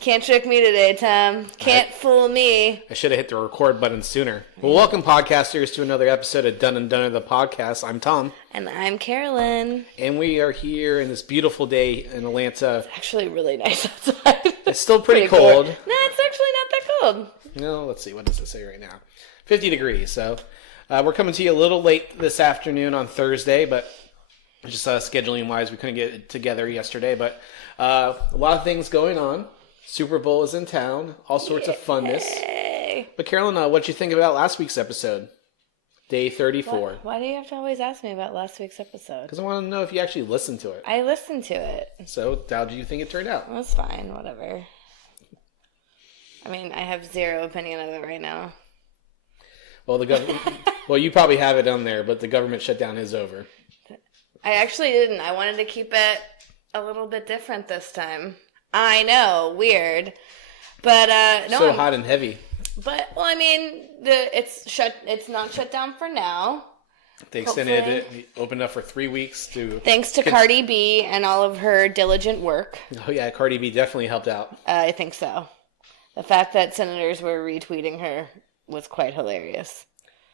Can't trick me today, Tom. Can't fool me. I should have hit the record button sooner. Well, welcome, podcasters, to another episode of Done and Done the podcast. I'm Tom. And I'm Carolyn. And we are here in this beautiful day in Atlanta. It's actually really nice outside. It's still pretty cold. No, it's actually not that cold. No, let's see. What does it say right now? 50 degrees. So we're coming to you a little late this afternoon on Thursday, but just scheduling-wise, we couldn't get it together yesterday. But a lot of things going on. Super Bowl is in town. All sorts of funness. But Carolyn, what did you think about last week's episode? Day 34. Why do you have to always ask me about last week's episode? Because I want to know if you actually listened to it. I listened to it. So, how do you think it turned out? It was fine. Whatever. I mean, I have zero opinion of it right now. Well, the government. Well, you probably have it on there, but the government shutdown is over. I actually didn't. I wanted to keep it a little bit different this time. I know, weird, but no. So hot and heavy. But well, I mean, it's not shut down for now. They extended it, opened up for 3 weeks to. Thanks to Cardi B and all of her diligent work. Oh yeah, Cardi B definitely helped out. I think so. The fact that senators were retweeting her was quite hilarious.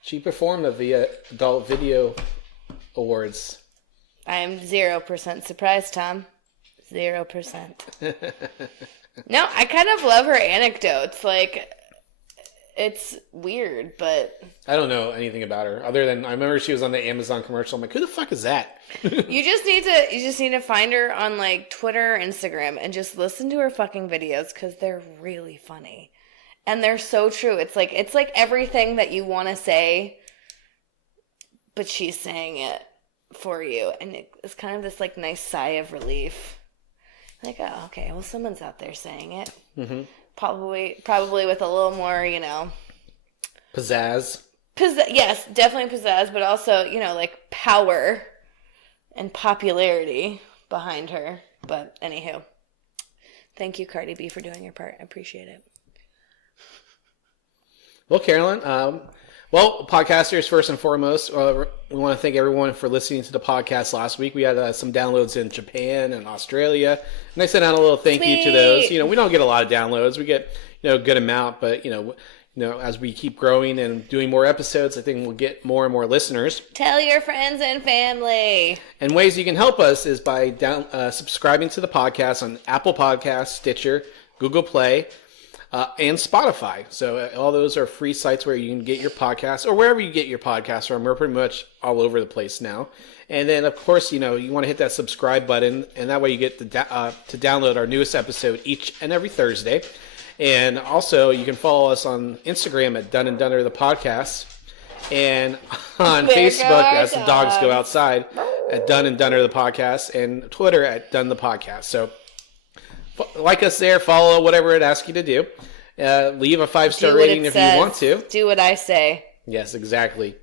She performed at the Adult Video Awards. I'm 0% surprised, Tom. 0%. No, I kind of love her anecdotes. Like, it's weird, but I don't know anything about her other than I remember she was on the Amazon commercial. I'm like, who the fuck is that? You just need to find her on like Twitter, Instagram, and just listen to her fucking videos because they're really funny and they're so true. It's like everything that you want to say, but she's saying it for you, and it's kind of this like nice sigh of relief. Like, oh, okay, well, someone's out there saying it. Mm-hmm. Probably with a little more, pizzazz. Yes, definitely pizzazz, but also, like power and popularity behind her. But anywho, thank you, Cardi B, for doing your part. I appreciate it. Well, Carolyn, podcasters, first and foremost, we want to thank everyone for listening to the podcast last week. We had some downloads in Japan and Australia, and I sent out a little thank you to those. We don't get a lot of downloads. We get, a good amount, but, as we keep growing and doing more episodes, I think we'll get more and more listeners. Tell your friends and family. And ways you can help us is by subscribing to the podcast on Apple Podcasts, Stitcher, Google Play, and Spotify. So all those are free sites where you can get your podcasts, or wherever you get your podcasts from. We're pretty much all over the place now. And then, of course, you want to hit that subscribe button, and that way you get to download our newest episode each and every Thursday. And also, you can follow us on Instagram at Done and Dunner the podcast, and on Facebook as the dogs go outside at Done and Dunner the podcast, and Twitter at Done the podcast. So like us there, follow whatever it asks you to do. Leave a 5-star rating if you want to. Do what I say. Yes, exactly.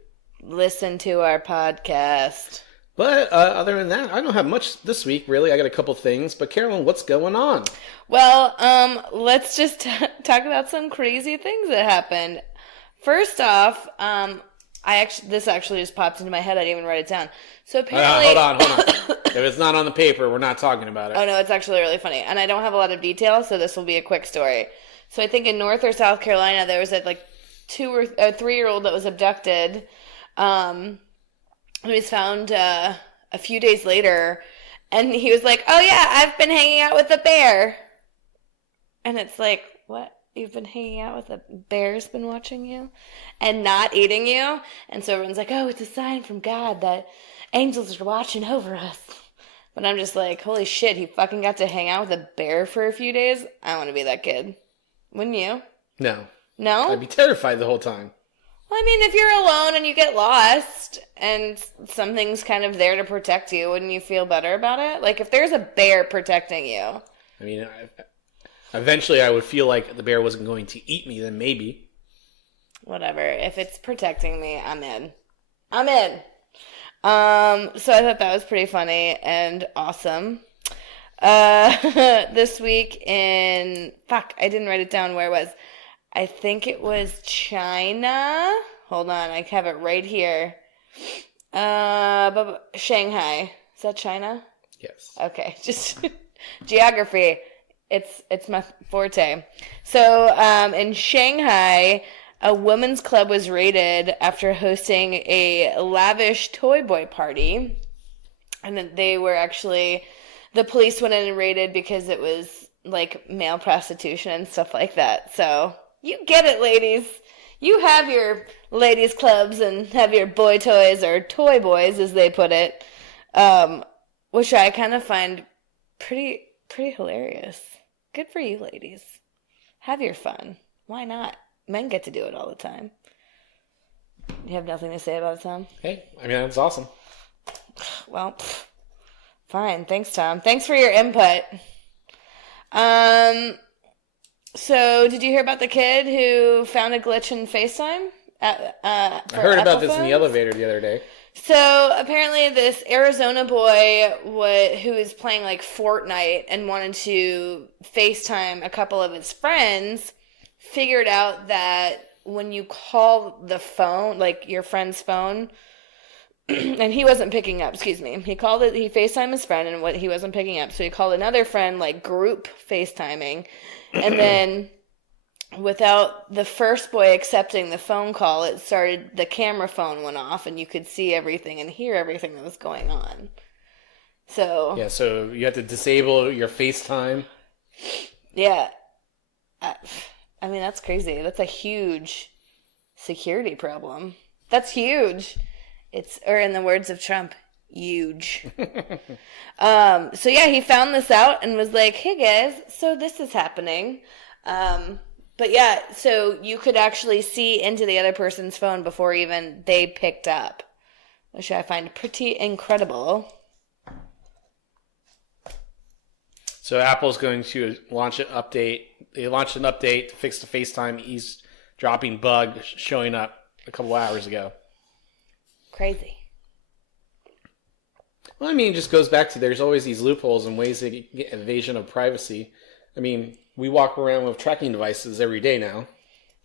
Listen to our podcast. But other than that, I don't have much this week, really. I got a couple things. But Carolyn, what's going on? Well, let's just talk about some crazy things that happened. First off, this actually just popped into my head. I didn't even write it down. So apparently, hold on. If it's not on the paper, we're not talking about it. Oh no, it's actually really funny, and I don't have a lot of detail, so this will be a quick story. So I think in North or South Carolina, there was a 2 or 3-year-old that was abducted. He was found a few days later, and he was like, "Oh yeah, I've been hanging out with a bear," and it's like, what? You've been hanging out with a bear's been watching you and not eating you? And so everyone's like, oh, it's a sign from God that angels are watching over us. But I'm just like, holy shit, he fucking got to hang out with a bear for a few days? I want to be that kid. Wouldn't you? No. No? I'd be terrified the whole time. Well, I mean, if you're alone and you get lost and something's kind of there to protect you, wouldn't you feel better about it? Like, if there's a bear protecting you. I mean, eventually I would feel like the bear wasn't going to eat me, then maybe. Whatever. If it's protecting me, I'm in. I'm in. So I thought that was pretty funny and awesome. This week in... Fuck, I didn't write it down where it was. I think it was China. Hold on, I have it right here. Shanghai. Is that China? Yes. Okay, just Geography. It's my forte. So, in Shanghai, a women's club was raided after hosting a lavish toy boy party. And then the police went in and raided because it was like male prostitution and stuff like that. So, you get it, ladies. You have your ladies' clubs and have your boy toys, or toy boys, as they put it, which I kind of find pretty hilarious. Good for you, ladies. Have your fun. Why not? Men get to do it all the time. You have nothing to say about it, Tom? Hey, I mean, that's awesome. Well, fine. Thanks, Tom. Thanks for your input. So, did you hear about the kid who found a glitch in FaceTime? I heard about this in the elevator the other day. So, apparently this Arizona boy who was playing like Fortnite and wanted to FaceTime a couple of his friends figured out that when you call the phone, like your friend's phone, and he wasn't picking up, he FaceTimed his friend and he wasn't picking up, so he called another friend, like group FaceTiming, and then without the first boy accepting the phone call, the camera phone went off and you could see everything and hear everything that was going on. So yeah, so you have to disable your FaceTime. Yeah. I mean, that's crazy. That's a huge security problem. That's huge. Or in the words of Trump, huge. So yeah, he found this out and was like, hey guys, so this is happening. But yeah, so you could actually see into the other person's phone before even they picked up, which I find pretty incredible. So Apple's going to launch an update. They launched an update to fix the FaceTime eavesdropping bug showing up a couple hours ago. Crazy. Well, I mean, it just goes back to there's always these loopholes and ways to get evasion of privacy. I mean, we walk around with tracking devices every day now.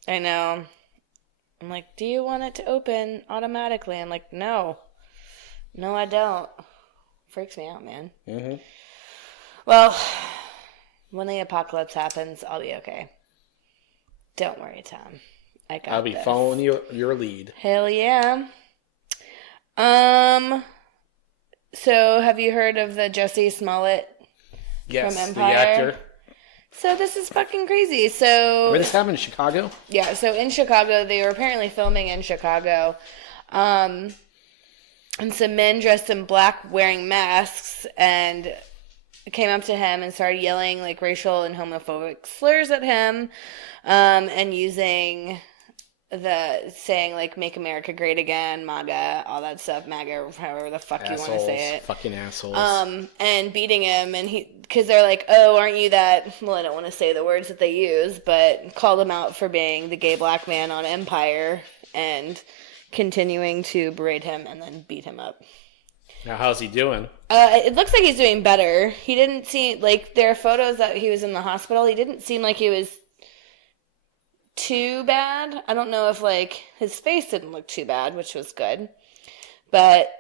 I know. I'm like, do you want it to open automatically? I'm like, no. No, I don't. Freaks me out, man. Mm-hmm. Well, when the apocalypse happens, I'll be okay. Don't worry, Tom. I'll be following your lead. Hell yeah. So have you heard of the Jussie Smollett from Empire? The actor. So this is fucking crazy. So where this happened in Chicago? Yeah, so in Chicago, they were apparently filming in Chicago. And some men dressed in black wearing masks and came up to him and started yelling like racial and homophobic slurs at him, and saying like "Make America Great Again," MAGA, all that stuff, MAGA, however the fuck you want to say it. Fucking assholes. And beating him, and because they're like, oh, aren't you that? Well, I don't want to say the words that they use, but called him out for being the gay black man on Empire and continuing to berate him and then beat him up. Now, how's he doing? It looks like he's doing better. He didn't seem like there are photos that he was in the hospital. He didn't seem like he was too bad. I don't know if like his face didn't look too bad, which was good. But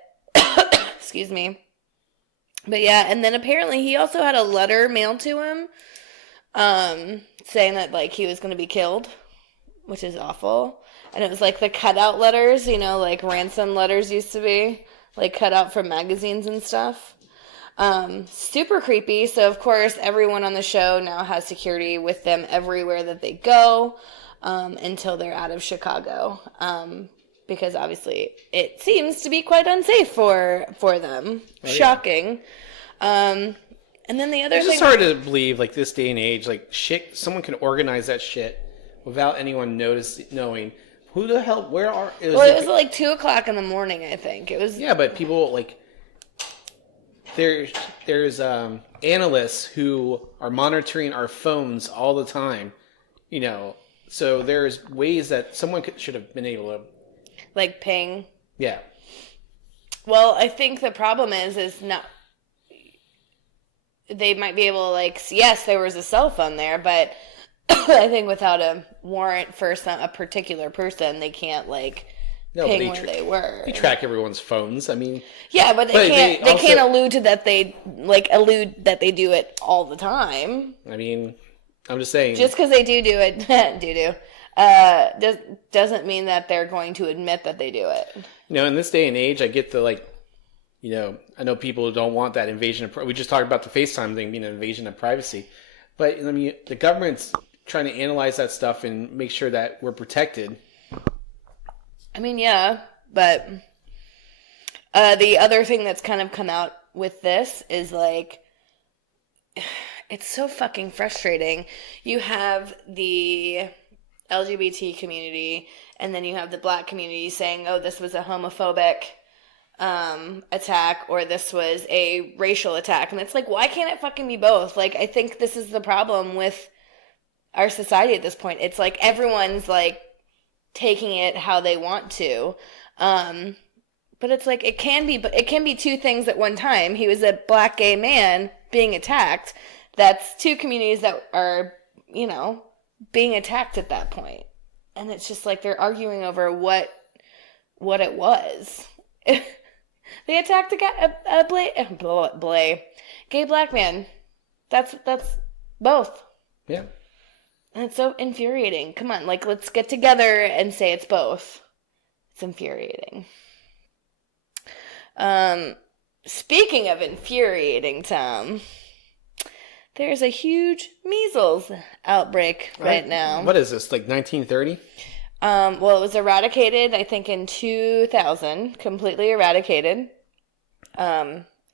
excuse me. But yeah, and then apparently he also had a letter mailed to him saying that like he was going to be killed, which is awful. And it was like the cutout letters, like ransom letters used to be, like cut out from magazines and stuff. Super creepy. So of course everyone on the show now has security with them everywhere that they go, until they're out of Chicago. Because obviously it seems to be quite unsafe for them. Oh, shocking. Yeah. And then the other thing... It's just hard to believe, like, this day and age, like, shit, someone can organize that shit without anyone knowing. Who the hell, where are... It was like 2 o'clock in the morning, I think. It was... Yeah, but people, like... There's analysts who are monitoring our phones all the time, so there's ways that someone should have been able to... Like ping? Yeah. Well, I think the problem is not... They might be able to, like... Yes, there was a cell phone there, but I think without a warrant for a particular person, they can't, like, No, ping where they were. They track everyone's phones. I mean, yeah, but they can't allude to that. They allude that they do it all the time. I mean, I'm just saying. Just because they do it, doesn't mean that they're going to admit that they do it. In this day and age, I get the I know people don't want that invasion of. We just talked about the FaceTime thing being an invasion of privacy, but I mean, the government's trying to analyze that stuff and make sure that we're protected. I mean, yeah, but the other thing that's kind of come out with this is like, it's so fucking frustrating. You have the LGBT community, and then you have the black community saying, oh, this was a homophobic attack, or this was a racial attack. And it's like, why can't it fucking be both? Like, I think this is the problem with our society at this point. It's like everyone's like taking it how they want to. But it's like, it can be two things at one time. He was a black gay man being attacked. That's two communities that are, being attacked at that point. And it's just like they're arguing over what it was. They attacked a gay black man. That's both. Yeah. And it's so infuriating. Come on, like, let's get together and say it's both. It's infuriating. Speaking of infuriating, Tom, there's a huge measles outbreak right now. What is this, like 1930? Well, it was eradicated, I think, in 2000. Completely eradicated.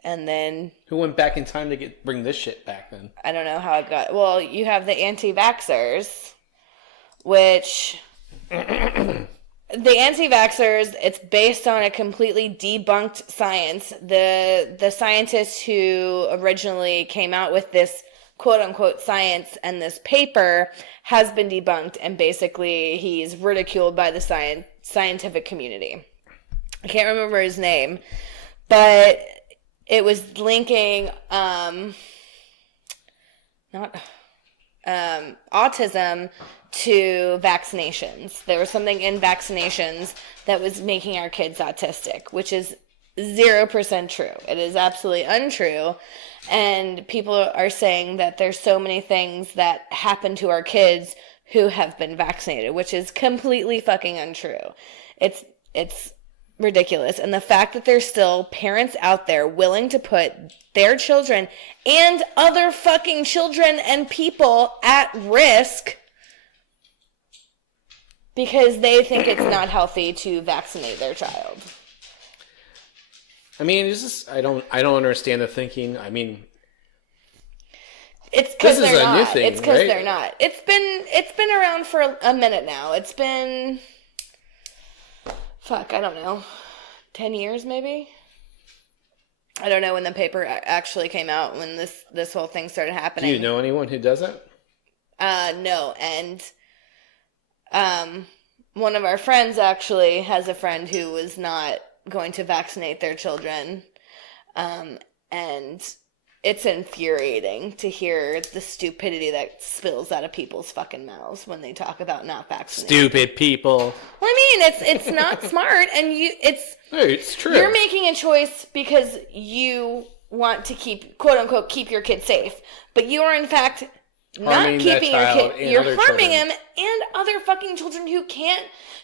And then... Who went back in time to bring this shit back then? I don't know how it got... Well, you have the anti-vaxxers, which... The anti-vaxxers, it's based on a completely debunked science. The scientist who originally came out with this quote-unquote science and this paper has been debunked, and basically he's ridiculed by the scientific community. I can't remember his name, but it was linking autism to vaccinations. There was something in vaccinations that was making our kids autistic, which is 0% true. It is absolutely untrue. And people are saying that there's so many things that happen to our kids who have been vaccinated, which is completely fucking untrue. It's ridiculous. And the fact that there's still parents out there willing to put their children and other fucking children and people at risk because they think it's not healthy to vaccinate their child. I mean, it's just, I don't understand the thinking. I mean, it's because they're not. New thing, it's because right? they're not. It's been around for a minute now. It's been, I don't know, 10 years maybe. I don't know when the paper actually came out, when this whole thing started happening. Do you know anyone who does it? No, and one of our friends actually has a friend who was not going to vaccinate their children, and it's infuriating to hear the stupidity that spills out of people's fucking mouths when they talk about not vaccinating. Stupid people. Well, I mean, it's not smart, and it's true. You're making a choice because you want to quote unquote keep your kid safe, but you are in fact not keeping your kid. You're harming him and other fucking children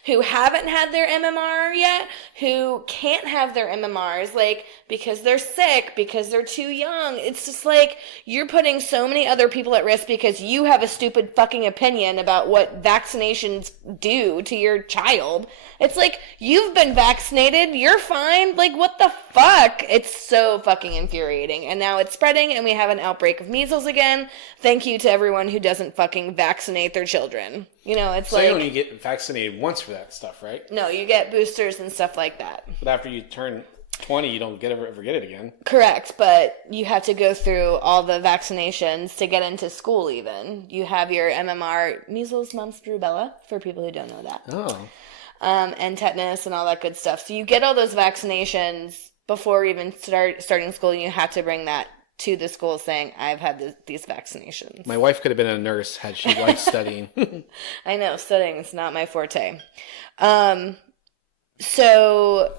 who haven't had their MMR yet, who can't have their MMRs, like, because they're sick, because they're too young. It's just like, you're putting so many other people at risk because you have a stupid fucking opinion about what vaccinations do to your child. It's like, you've been vaccinated, you're fine. Like, what the fuck? It's so fucking infuriating. And now it's spreading, and we have an outbreak of measles again. Thank you to everyone who doesn't fucking vaccinate their children. It's like... So you only get vaccinated once for that stuff, right? No, you get boosters and stuff like that. But after you turn 20, you don't ever get it again. Correct, but you have to go through all the vaccinations to get into school even. You have your MMR, measles, mumps, rubella, for people who don't know that. Oh. And tetanus and all that good stuff. So you get all those vaccinations before even starting school, and you have to bring that to the school saying, I've had these vaccinations. My wife could have been a nurse had she liked studying. I know, studying is not my forte. So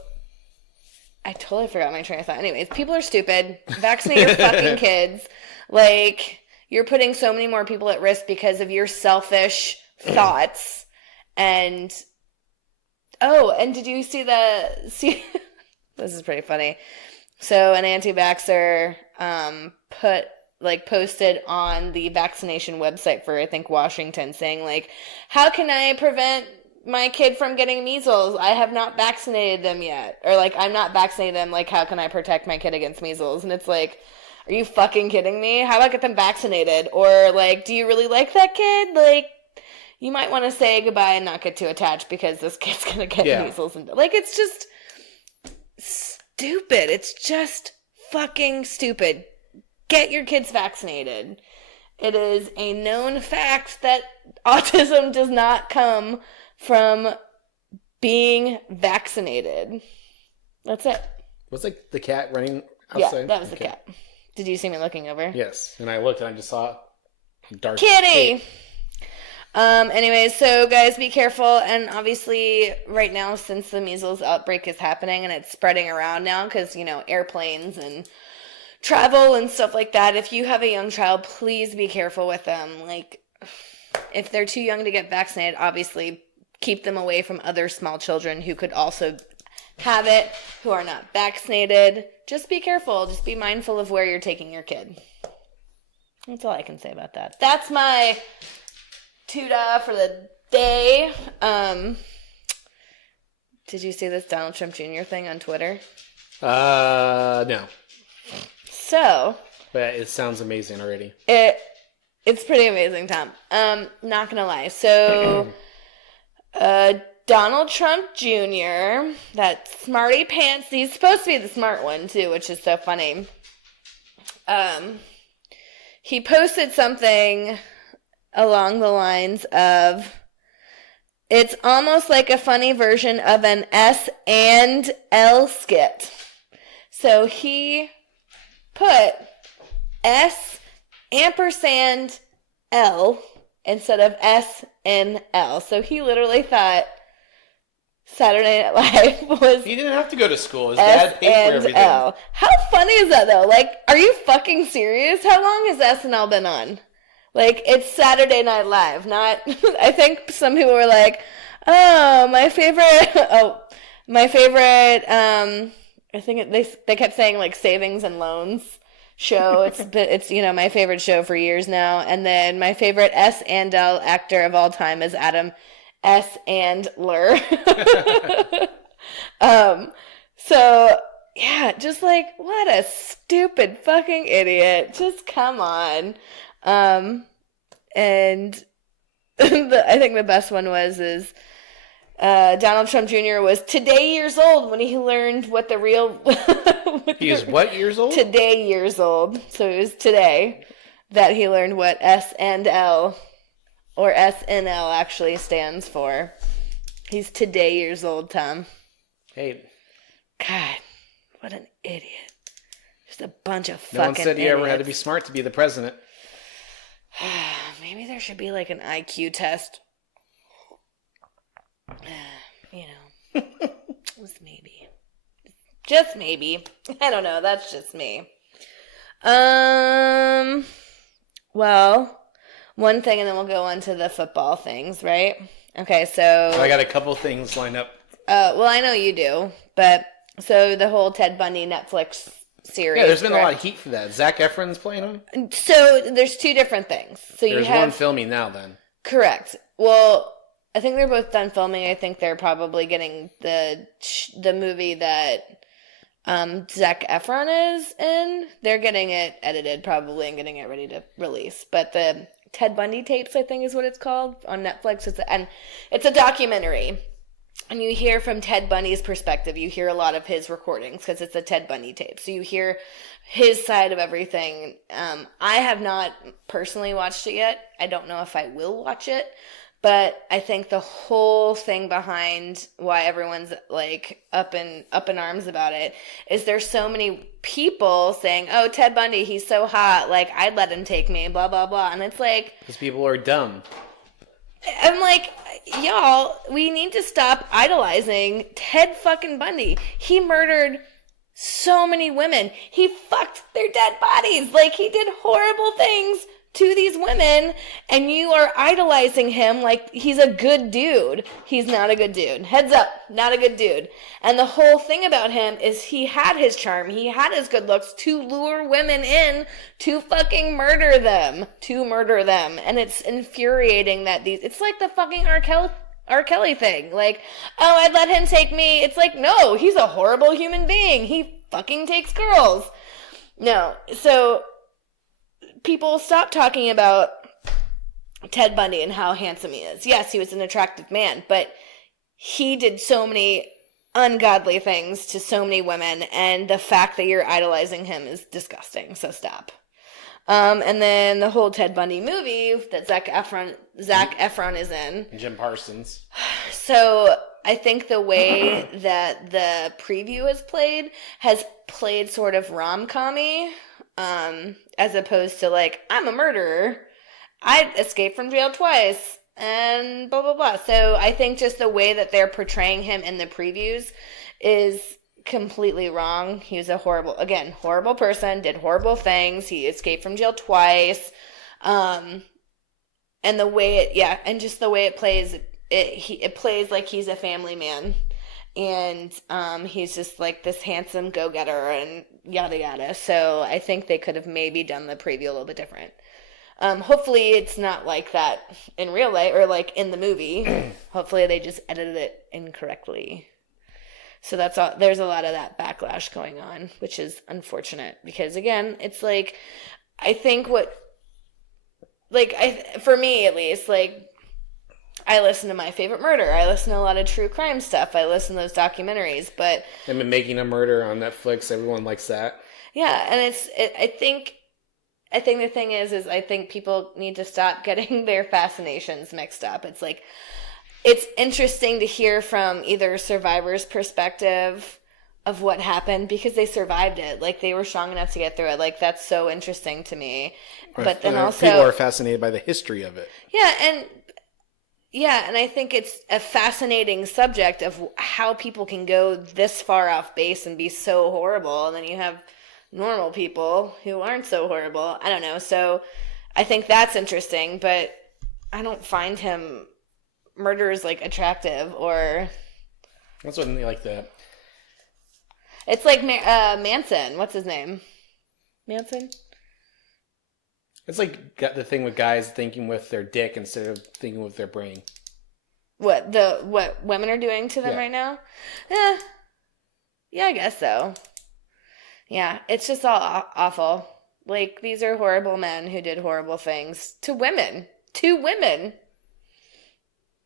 I totally forgot my train of thought. Anyways, people are stupid. Vaccinate your fucking kids. Like, you're putting so many more people at risk because of your selfish thoughts. And did you see this is pretty funny. So an anti-vaxxer posted on the vaccination website for, I think, Washington, saying, like, how can I prevent my kid from getting measles? I have not vaccinated them yet. Or, like, I'm not vaccinated them. Like, how can I protect my kid against measles? And it's like, are you fucking kidding me? How about get them vaccinated? Or, like, do you really like that kid? Like, you might want to say goodbye and not get too attached because this kid's going to get measles. And, like, it's just stupid. It's just fucking stupid. Get your kids vaccinated. It is a known fact that autism does not come from being vaccinated. That's it. Was like the cat running outside? Yeah, that was the cat. Did you see me looking over? Yes, and I looked and I just saw a dark kitty. Anyways, so guys, be careful. And obviously, right now, since the measles outbreak is happening and it's spreading around now, because airplanes and travel and stuff like that. If you have a young child, please be careful with them. Like, if they're too young to get vaccinated, obviously keep them away from other small children who could also have it, who are not vaccinated. Just be careful. Just be mindful of where you're taking your kid. That's all I can say about that. That's my tuda for the day. Did you see this Donald Trump Jr. thing on Twitter? No. So, but it sounds amazing already. It's pretty amazing, Tom. Not gonna lie. So, Donald Trump Jr., that smarty pants, he's supposed to be the smart one too, which is so funny. He posted something along the lines of, it's almost like a funny version of an S&L skit. So he put S&L instead of SNL. So he literally thought Saturday Night Live was... He didn't have to go to school. His dad paid for everything. How funny is that, though? Like, are you fucking serious? How long has SNL been on? Like, it's Saturday Night Live, not... I think some people were like, my favorite... I think they kept saying, like, savings and loans show. It's my favorite show for years now. And then my favorite S&L actor of all time is Adam S&Ler. So, yeah, just like, what a stupid fucking idiot. Just come on. And I think the best one is Donald Trump Jr. was today years old when he learned what the real... He is what years old? Today years old. So it was today that he learned what S&L or SNL actually stands for. He's today years old, Tom. Hey. God, what an idiot. Just a bunch of fucking No one said you idiots. ever had to be smart to be the president. Maybe there should be like an IQ test. Just maybe. Just maybe. I don't know. That's just me. Well, one thing and then we'll go on to the football things, right? Okay, so... I got a couple things lined up. Well, I know you do, but... So the whole Ted Bundy Netflix series... Yeah, there's been a lot of heat for that. Zac Efron's playing him? So there's two different things. So there's one filming now, then. Correct. Well... I think they're both done filming. I think they're probably getting the movie that Zac Efron is in. They're getting it edited probably and getting it ready to release. But the Ted Bundy tapes, I think is what it's called, on Netflix. It's a documentary. And you hear from Ted Bundy's perspective. You hear a lot of his recordings because it's a Ted Bundy tape. So you hear his side of everything. I have not personally watched it yet. I don't know if I will watch it. But I think the whole thing behind why everyone's like up in arms about it is there's so many people saying, "Oh, Ted Bundy, he's so hot. Like I'd let him take me." Blah blah blah, and it's like because people are dumb. I'm like, y'all, we need to stop idolizing Ted fucking Bundy. He murdered so many women. He fucked their dead bodies. Like, he did horrible things to these women, and you are idolizing him like he's a good dude. He's not a good dude. Heads up, not a good dude. And the whole thing about him is he had his charm, he had his good looks to lure women in to fucking murder them. And it's infuriating that it's like the fucking R. Kelly thing. Like, oh, I'd let him take me. It's like, no, he's a horrible human being. He fucking takes girls. No. So people stop talking about Ted Bundy and how handsome he is. Yes, he was an attractive man, but he did so many ungodly things to so many women, and the fact that you're idolizing him is disgusting, so stop. And then the whole Ted Bundy movie that Zac Efron is in. Jim Parsons. So I think the way that the preview has played sort of rom-com-y, as opposed to like, I'm a murderer, I escaped from jail twice, and blah, blah, blah. So I think just the way that they're portraying him in the previews is completely wrong. He was a horrible person, did horrible things. He escaped from jail twice. And the way just the way it plays, it plays like he's a family man. And he's just like this handsome go-getter and yada yada. So I think they could have maybe done the preview a little bit different. Hopefully it's not like that in real life or like in the movie. Hopefully they just edited it incorrectly. So that's all. There's a lot of that backlash going on, which is unfortunate because again, it's like, I think for me at least, like, I listen to My Favorite Murder. I listen to a lot of true crime stuff. I listen to those documentaries, but I've been Making a Murder on Netflix. Everyone likes that. Yeah, and I think the thing is I think people need to stop getting their fascinations mixed up. It's like, it's interesting to hear from either survivor's perspective of what happened because they survived it. Like, they were strong enough to get through it. Like, that's so interesting to me. But then also, people are fascinated by the history of it. Yeah, and I think it's a fascinating subject of how people can go this far off base and be so horrible, and then you have normal people who aren't so horrible. I don't know. So I think that's interesting, but I don't find him murderers like attractive or. That's what they like that. It's like Manson. What's his name? Manson. It's like the thing with guys thinking with their dick instead of thinking with their brain. What women are doing to them right now? Yeah, I guess so. Yeah, it's just all awful. Like, these are horrible men who did horrible things to women.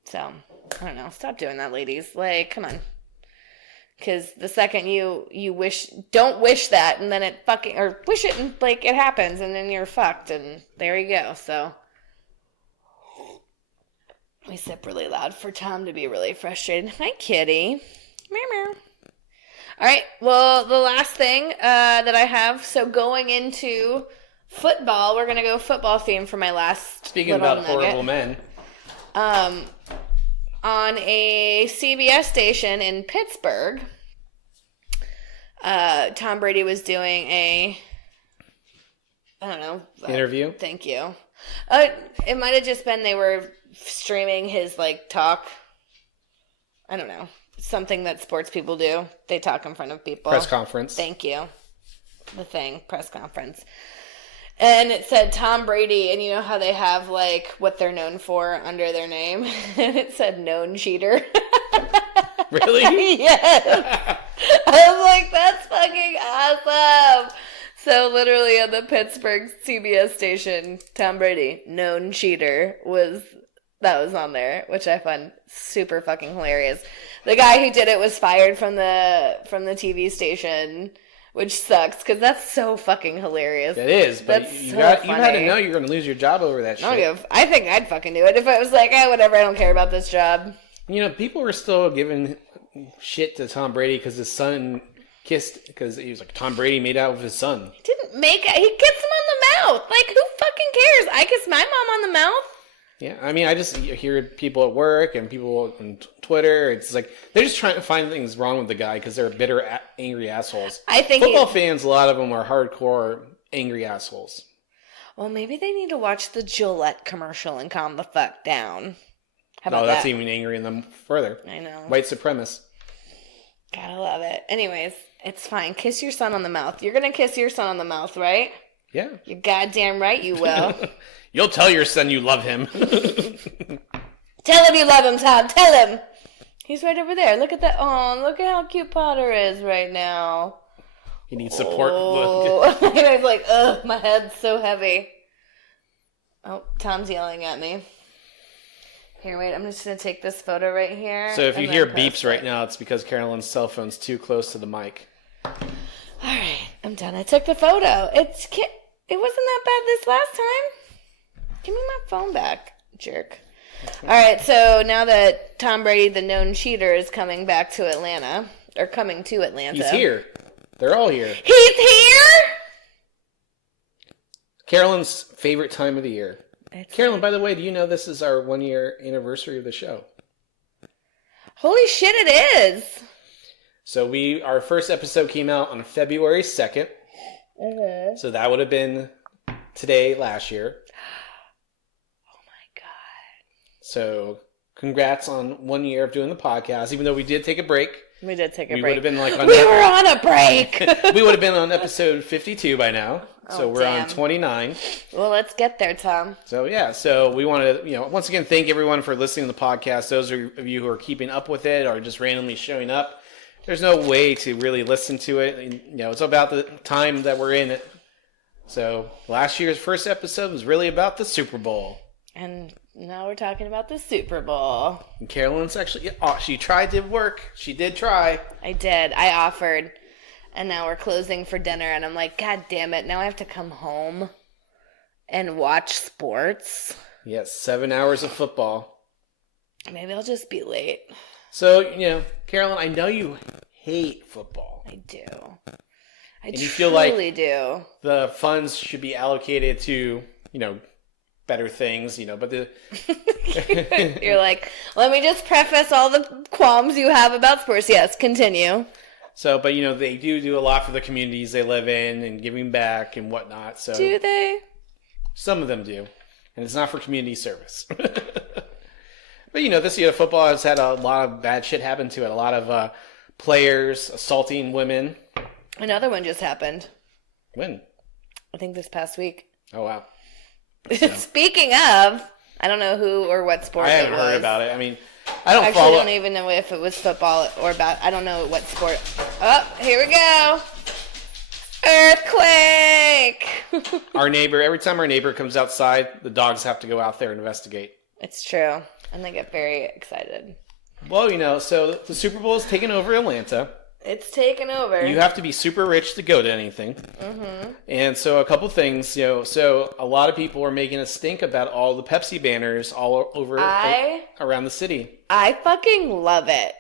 So, I don't know. Stop doing that, ladies. Like, come on. Because the second you don't wish that, and then it fucking, or wish it and, like, it happens, and then you're fucked, and there you go. So, we sip really loud for Tom to be really frustrated. Hi, kitty. Meow, meow. All right, well, the last thing that I have, so going into football, we're going to go football theme for my last Speaking about horrible men. On a CBS station in Pittsburgh, Tom Brady was doing interview? Thank you. It might have just been they were streaming his, like, talk. I don't know. Something that sports people do. They talk in front of people. Press conference. Thank you. The thing. Press conference. And it said Tom Brady, and you know how they have, like, what they're known for under their name? And it said known cheater. Really? Yes. I was like, that's fucking awesome. So literally on the Pittsburgh CBS station, Tom Brady, known cheater, was on there, which I find super fucking hilarious. The guy who did it was fired from the TV station, which sucks because that's so fucking hilarious. It is, but you had to know you're going to lose your job over that shit. I think I'd fucking do it if I was like, whatever, I don't care about this job. You know, people were still giving shit to Tom Brady because his son kissed, because he was like, Tom Brady made out with his son. He didn't make it. He kissed him on the mouth. Like, who fucking cares? I kissed my mom on the mouth. Yeah, I mean, I just hear people at work and people on Twitter. It's like they're just trying to find things wrong with the guy because they're bitter, angry assholes. I think football fans, a lot of them are hardcore angry assholes. Well, maybe they need to watch the Gillette commercial and calm the fuck down. How about that's that? even angering them further. I know. White supremacist. Gotta love it. Anyways, it's fine. Kiss your son on the mouth. You're gonna kiss your son on the mouth, right? Yeah. You're goddamn right you will. You'll tell your son you love him. Tell him you love him, Tom. Tell him. He's right over there. Look at that. Oh, look at how cute Potter is right now. He needs support. Oh. I was like, ugh, my head's so heavy. Oh, Tom's yelling at me. Here, wait, I'm just going to take this photo right here. So if you hear beeps right now, it's because Carolyn's cell phone's too close to the mic. All right, I'm done. I took the photo. It wasn't that bad this last time. Give me my phone back, jerk. All right, so now that Tom Brady, the known cheater, is coming back to Atlanta, or coming to Atlanta. He's here. They're all here. He's here? Carolyn's favorite time of the year. Carolyn, by the way, do you know this is our 1-year anniversary of the show? Holy shit, it is. So our first episode came out on February 2nd. Mm-hmm. So that would have been today last year. Oh my God. So congrats on 1 year of doing the podcast, even though we did take a break. We did take a break. We would have been like we were on a break. We would have been on episode 52 by now. So we're on 29. Well, let's get there, Tom. So yeah, so we want to, once again, thank everyone for listening to the podcast. Those of you who are keeping up with it or just randomly showing up, there's no way to really listen to it. It's about the time that we're in it. So last year's first episode was really about the Super Bowl. And now we're talking about the Super Bowl. And Carolyn's actually, she tried to work. She did try. I did. I offered. And now we're closing for dinner, and I'm like, God damn it, now I have to come home and watch sports. Yes, 7 hours of football. Maybe I'll just be late. So, Carolyn, I know you hate football. I do. And you feel like do. The funds should be allocated to, better things, but You're like, let me just preface all the qualms you have about sports. Yes, continue. So, but they do a lot for the communities they live in and giving back and whatnot. So do they? Some of them do, and it's not for community service. But this year football has had a lot of bad shit happen to it. A lot of players assaulting women. Another one just happened. When? I think this past week. Oh wow. So. Speaking of, I don't know who or what sport. I haven't heard about it. I mean. I don't don't even know if it was football or about. I don't know what sport. Oh, here we go. Earthquake. Our neighbor. Every time our neighbor comes outside, the dogs have to go out there and investigate. It's true, and they get very excited. Well, so the Super Bowl is taking over Atlanta. It's taken over. You have to be super rich to go to anything. Mm-hmm. And so a couple things, so a lot of people are making a stink about all the Pepsi banners all over around the city. I fucking love it.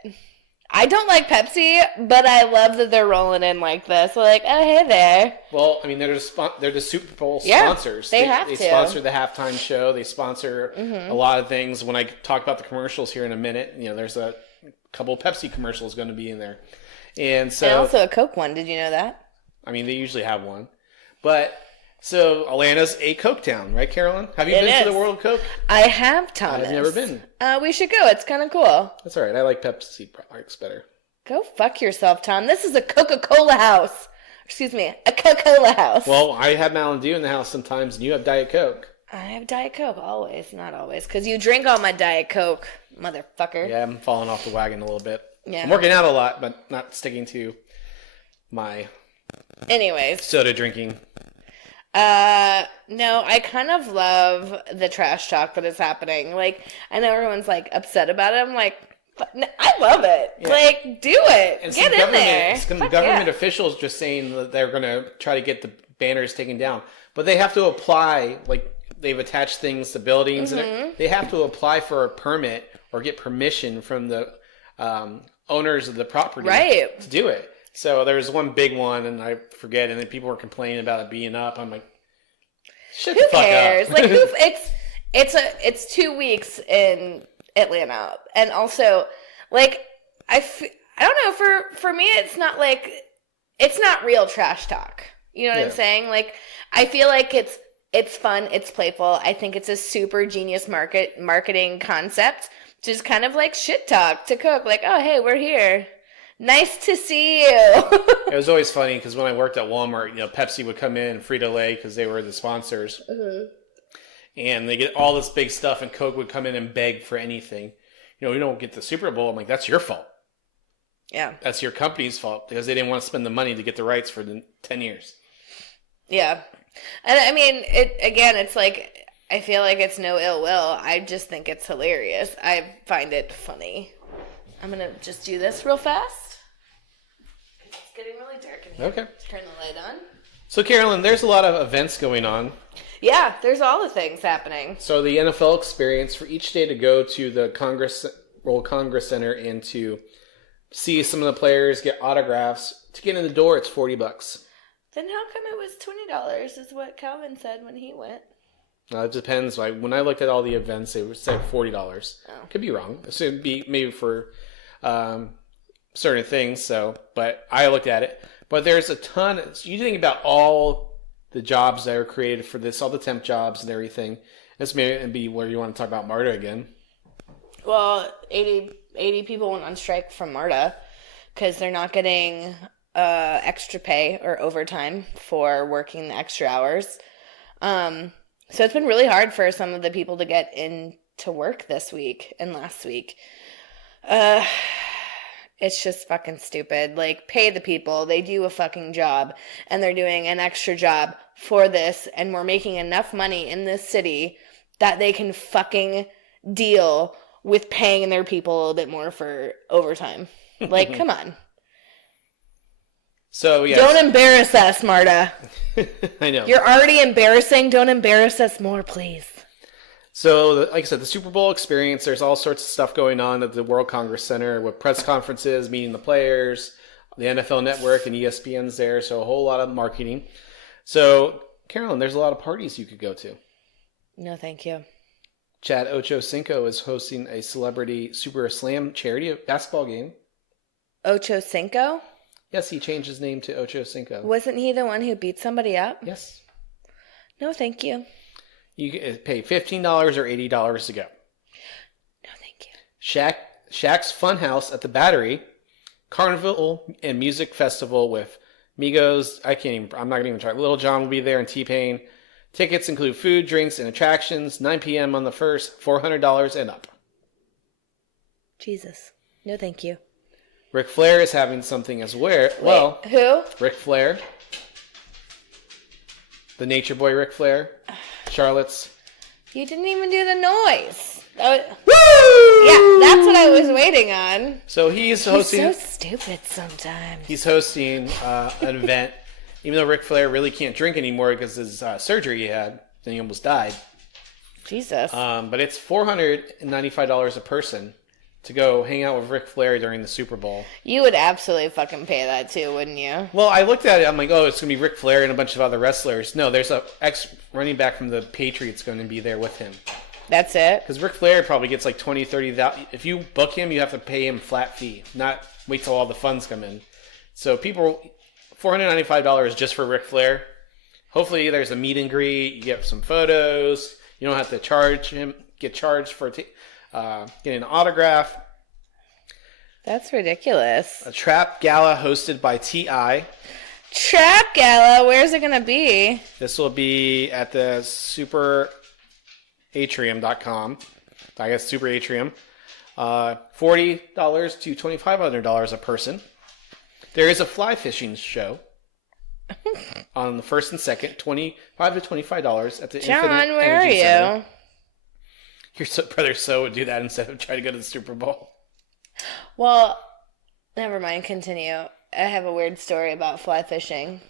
I don't like Pepsi, but I love that they're rolling in like this. We're like, oh, hey there. Well, I mean, they're the Super Bowl sponsors. They have to. They sponsor the halftime show. They sponsor a lot of things. When I talk about the commercials here in a minute, there's a couple Pepsi commercials going to be in there. And also a Coke one. Did you know that? I mean, they usually have one. But, so Atlanta's a Coke town, right, Carolyn? Have you been to the World of Coke? I have, Thomas. I've never been. We should go. It's kind of cool. That's all right. I like Pepsi products better. Go fuck yourself, Tom. This is a Coca-Cola house. Excuse me, a Coca-Cola house. Well, I have Mountain Dew in the house sometimes, and you have Diet Coke. I have Diet Coke always. Not always. Because you drink all my Diet Coke, motherfucker. Yeah, I'm falling off the wagon a little bit. Yeah. I'm working out a lot, but not sticking to my soda drinking. No, I kind of love the trash talk that is happening. Like, I know everyone's like upset about it. I'm like, I love it. Yeah. Like, do it. And get in there. Some government officials just saying that they're going to try to get the banners taken down, but they have to apply. Like, they've attached things to buildings, and they have to apply for a permit or get permission from the owners of the property to do it. So there's one big one, and I forget, and then people were complaining about it being up. I'm like, shut the fuck up. Who cares? Like, it's 2 weeks in Atlanta, and also like I don't know, for me it's not like it's not real trash talk. You know what I'm saying? Like I feel like it's fun, it's playful. I think it's a super genius marketing concept. Just kind of like shit talk to Coke, like, oh hey, we're here. Nice to see you. It was always funny because when I worked at Walmart, Pepsi would come in, Frito-Lay, because they were the sponsors. Mm-hmm. And they get all this big stuff, and Coke would come in and beg for anything. We don't get the Super Bowl. I'm like, that's your fault. Yeah. That's your company's fault because they didn't want to spend the money to get the rights for the 10 years. Yeah. And I mean, it's like, I feel like it's no ill will. I just think it's hilarious. I find it funny. I'm going to just do this real fast. It's getting really dark in here. Okay. Turn the light on. So, Carolyn, there's a lot of events going on. Yeah, there's all the things happening. So the NFL experience for each day to go to the World Congress Center and to see some of the players, get autographs. To get in the door, it's $40. Then how come it was $20 is what Calvin said when he went? It depends. Like when I looked at all the events, it said $40. Oh. Could be wrong. So it'd be maybe for certain things. But I looked at it. But there's a ton. You think about all the jobs that are created for this, all the temp jobs and everything. This may be where you want to talk about MARTA again. Well, 80 people went on strike from MARTA because they're not getting extra pay or overtime for working the extra hours. So it's been really hard for some of the people to get into work this week and last week. It's just fucking stupid. Like, pay the people. They do a fucking job, and they're doing an extra job for this, and we're making enough money in this city that they can fucking deal with paying their people a little bit more for overtime. Like, come on. So, yes. Don't embarrass us, Marta. I know. You're already embarrassing. Don't embarrass us more, please. So, like I said, the Super Bowl experience, there's all sorts of stuff going on at the World Congress Center with press conferences, meeting the players, the NFL Network and ESPN's there, so a whole lot of marketing. So, Carolyn, there's a lot of parties you could go to. No, thank you. Chad Ochocinco is hosting a celebrity Super Slam charity basketball game. Ochocinco? Yes, he changed his name to Ochocinco. Wasn't he the one who beat somebody up? Yes. No, thank you. You can pay $15 or $80 to go. No, thank you. Shaq's Funhouse at the Battery, Carnival and Music Festival with Migos. I'm not going to even try. Little John will be there and T-Pain. Tickets include food, drinks, and attractions. 9 p.m. on the 1st, $400 and up. Jesus. No, thank you. Ric Flair is having something as well. Wait, who? Ric Flair. The Nature Boy Ric Flair. Charlotte's. You didn't even do the noise. Woo! Yeah, that's what I was waiting on. So he's hosting. He's so stupid sometimes. He's hosting an event. Even though Ric Flair really can't drink anymore because of his surgery he had, then he almost died. Jesus. But it's $495 a person to go hang out with Ric Flair during the Super Bowl. You would absolutely fucking pay that too, wouldn't you? Well, I looked at it. I'm like, oh, it's going to be Ric Flair and a bunch of other wrestlers. No, there's a ex-running back from the Patriots going to be there with him. That's it? Because Ric Flair probably gets like $20,000, $30,000. If you book him, you have to pay him flat fee, not wait till all the funds come in. So people, $495 just for Ric Flair. Hopefully there's a meet and greet. You get some photos. You don't have to get charged for getting an autograph. That's ridiculous. A trap gala hosted by T.I. Trap gala? Where's it going to be? This will be at the superatrium.com. I guess Super Atrium. $40 to $2,500 a person. There is a fly fishing show on the 1st and 2nd, $25 to $25 at the John, Infinite where Energy are Center. you? Your brother So would do that instead of trying to go to the Super Bowl. Well, never mind. Continue. I have a weird story about fly fishing.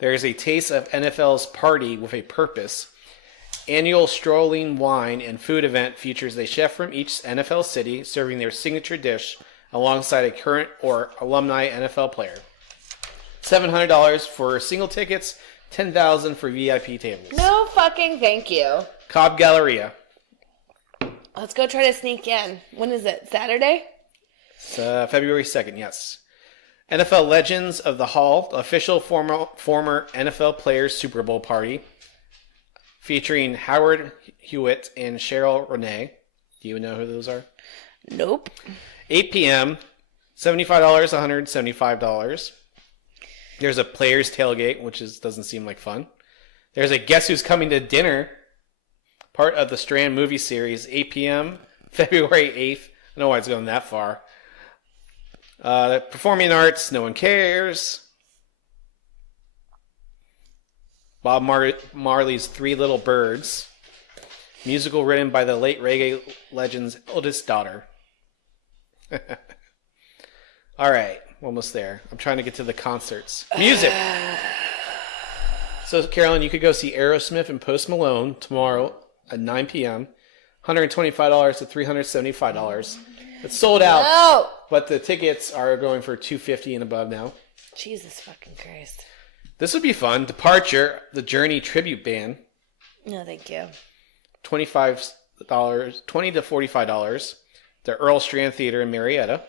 There is a taste of NFL's Party with a Purpose. Annual strolling wine and food event features a chef from each NFL city serving their signature dish alongside a current or alumni NFL player. $700 for single tickets, $10,000 for VIP tables. No fucking thank you. Cobb Galleria. Let's go try to sneak in. When is it? Saturday? It's February 2nd, yes. NFL Legends of the Hall, the official former NFL Players Super Bowl party, featuring Howard Hewitt and Cheryl Renee. Do you know who those are? Nope. 8 p.m., $75, $175. There's a Players Tailgate, which doesn't seem like fun. There's a Guess Who's Coming to Dinner, part of the Strand movie series, 8 p.m., February 8th. I don't know why it's going that far. Performing Arts, No One Cares. Bob Marley's Three Little Birds. Musical written by the late reggae legend's eldest daughter. All right, almost there. I'm trying to get to the concerts. Music. So, Carolyn, you could go see Aerosmith and Post Malone tomorrow at 9 p.m. $125 to $375. It's sold out, No! but the tickets are going for $250 and above now. Jesus fucking Christ. This would be fun. Departure, the Journey tribute band. No, thank you. $25, $20 to $45. The Earl Strand Theater in Marietta.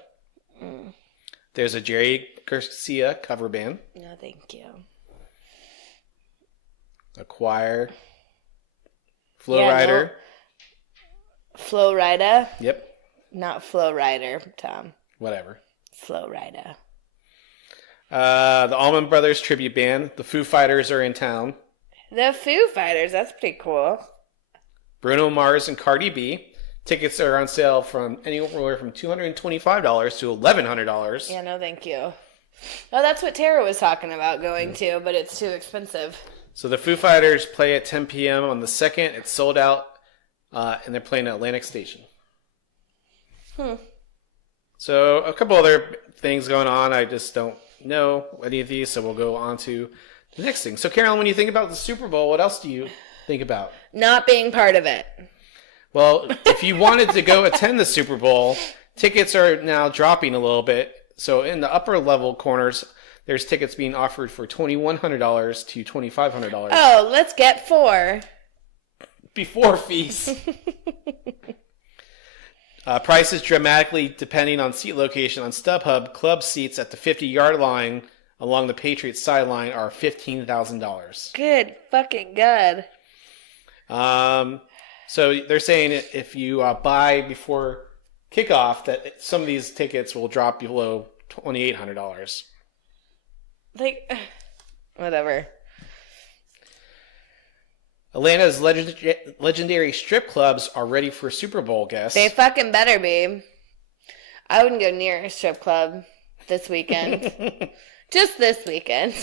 There's a Jerry Garcia cover band. No, thank you. A choir. Flow Rider. No. Flow Rider? Yep. Not Flow Rider, Tom. Whatever. Flow Rider. The Allman Brothers tribute band. The Foo Fighters are in town. The Foo Fighters, that's pretty cool. Bruno Mars and Cardi B. Tickets are on sale from anywhere from $225 to $1,100. Yeah, no, thank you. Oh, that's what Tara was talking about going to, but it's too expensive. So the Foo Fighters play at 10 p.m. on the 2nd. It's sold out, and they're playing at Atlantic Station. So a couple other things going on. I just don't know any of these, so we'll go on to the next thing. So, Carolyn, when you think about the Super Bowl, what else do you think about? Not being part of it. Well, if you wanted to go attend the Super Bowl, tickets are now dropping a little bit. So in the upper level corners, there's tickets being offered for $2,100 to $2,500. Oh, let's get 4. Before fees. Prices dramatically depending on seat location. On StubHub, club seats at the 50-yard line along the Patriots sideline are $15,000. Good fucking God. So they're saying if you buy before kickoff, that some of these tickets will drop below $2,800. Like, whatever. Atlanta's legendary strip clubs are ready for Super Bowl guests. They fucking better be. I wouldn't go near a strip club this weekend. Just this weekend.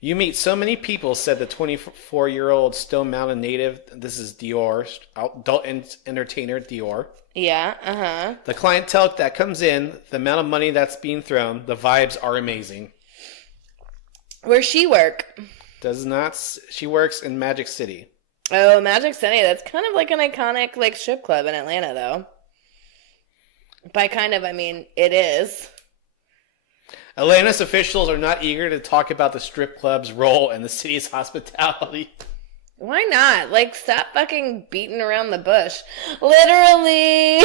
You meet so many people, said the 24-year-old Stone Mountain native. This is Dior, adult entertainer Dior. Yeah, uh-huh. The clientele that comes in, the amount of money that's being thrown, the vibes are amazing. Where's she work? She works in Magic City. Oh, Magic City. That's kind of like an iconic like strip club in Atlanta, though. By kind of, I mean, it is. Atlanta's officials are not eager to talk about the strip club's role in the city's hospitality. Why not? Like, stop fucking beating around the bush. Literally.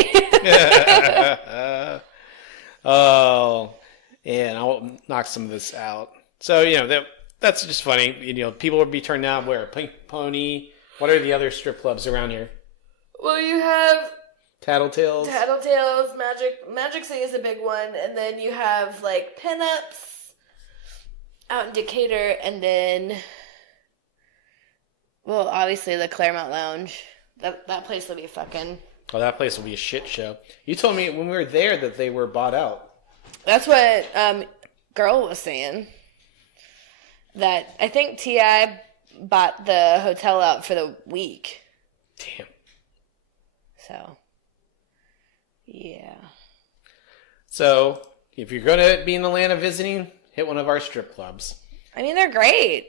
Oh, and I'll knock some of this out. So, that's just funny. People would be turned down where? Pink Pony. What are the other strip clubs around here? Well, you have Tattletales, Magic City is a big one, and then you have like Pinups out in Decatur, and then, well, obviously the Claremont Lounge. That place will be fucking. Oh, that place will be a shit show. You told me when we were there that they were bought out. That's what girl was saying. That I think T.I. bought the hotel out for the week. Damn. So. Yeah. So, if you're going to be in Atlanta visiting, hit one of our strip clubs. I mean, they're great.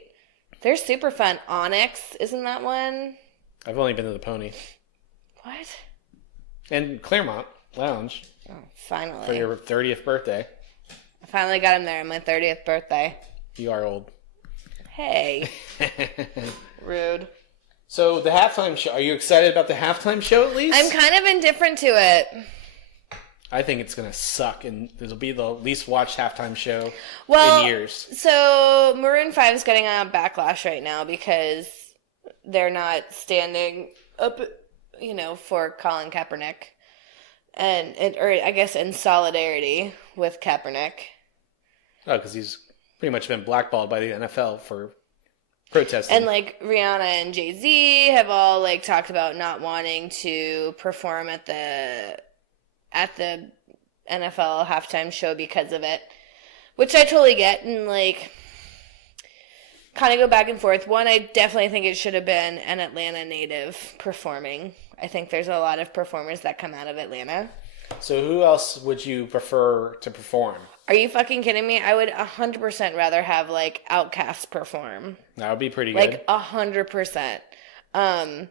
They're super fun. Onyx, isn't that one? I've only been to the Pony. What? And Claremont Lounge. Oh, finally. For your 30th birthday. I finally got him there on my 30th birthday. You are old. Hey. Rude. So the halftime show, are you excited about the halftime show at least? I'm kind of indifferent to it. I think it's going to suck, and it'll be the least watched halftime show in years. So Maroon 5 is getting a backlash right now because they're not standing up, for Colin Kaepernick. Or I guess in solidarity with Kaepernick. Oh, because he's pretty much been blackballed by the NFL for protesting. And Rihanna and Jay-Z have all talked about not wanting to perform at the NFL halftime show because of it, which I totally get, and kind of go back and forth. One, I definitely think it should have been an Atlanta native performing. I think there's a lot of performers that come out of Atlanta. So who else would you prefer to perform? Are you fucking kidding me? I would 100% rather have Outkast perform. That would be pretty good. 100%. And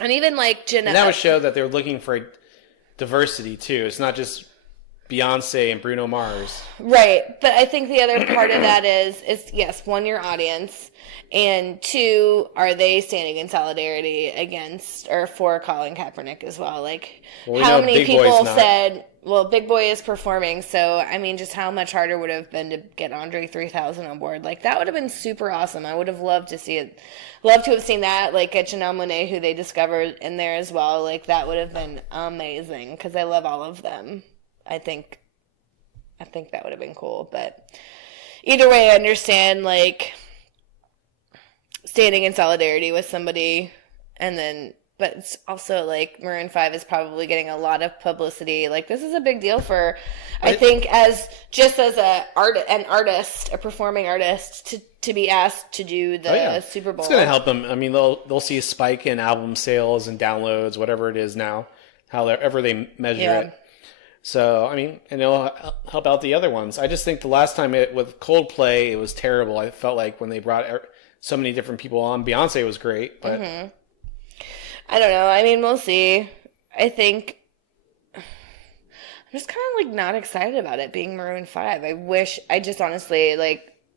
even Janelle. And that would show that they're looking for diversity too. It's not just Beyonce and Bruno Mars. Right. But I think the other part of that is yes, one, your audience, and two, are they standing in solidarity against or for Colin Kaepernick as well? How many people said, well, Big Boy is performing, so just how much harder would it have been to get Andre 3000 on board? That would have been super awesome. I would have loved to see it. Loved to have seen that, get Janelle Monáe, who they discovered in there as well. That would have been amazing because I love all of them. I think that would have been cool, but either way, I understand standing in solidarity with somebody, but it's also Maroon 5 is probably getting a lot of publicity. This is a big deal for, I think, as an artist, a performing artist, to be asked to do the Super Bowl. It's going to help them. They'll see a spike in album sales and downloads, whatever it is now, however they measure it. So, and it'll help out the other ones. I just think the last time with Coldplay, it was terrible. I felt like when they brought so many different people on, Beyonce was great, but... Mm-hmm. I don't know. We'll see. I think... I'm just kind of, not excited about it being Maroon 5. I just honestly,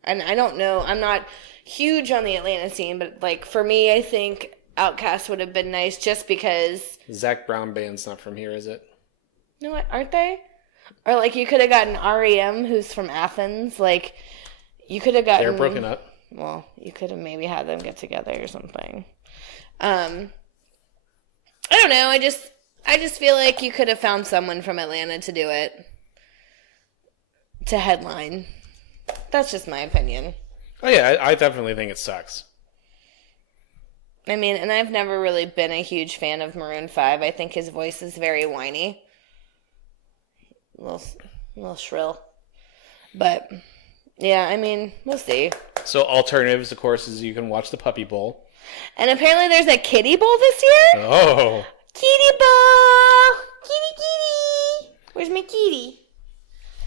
and I don't know, I'm not huge on the Atlanta scene, but, for me, I think Outkast would have been nice just because... Zach Brown Band's not from here, is it? You know what, aren't they? Or you could have gotten REM, who's from Athens. You could have gotten. They're broken up. Well, you could have maybe had them get together or something. I don't know. I just feel like you could have found someone from Atlanta to do it, to headline. That's just my opinion. Oh yeah, I definitely think it sucks. And I've never really been a huge fan of Maroon 5. I think his voice is very whiny. A little shrill. But, yeah, we'll see. So alternatives, of course, is you can watch the Puppy Bowl. And apparently there's a kiddie bowl this year? Oh. Kiddie bowl! Kitty! Where's my kitty?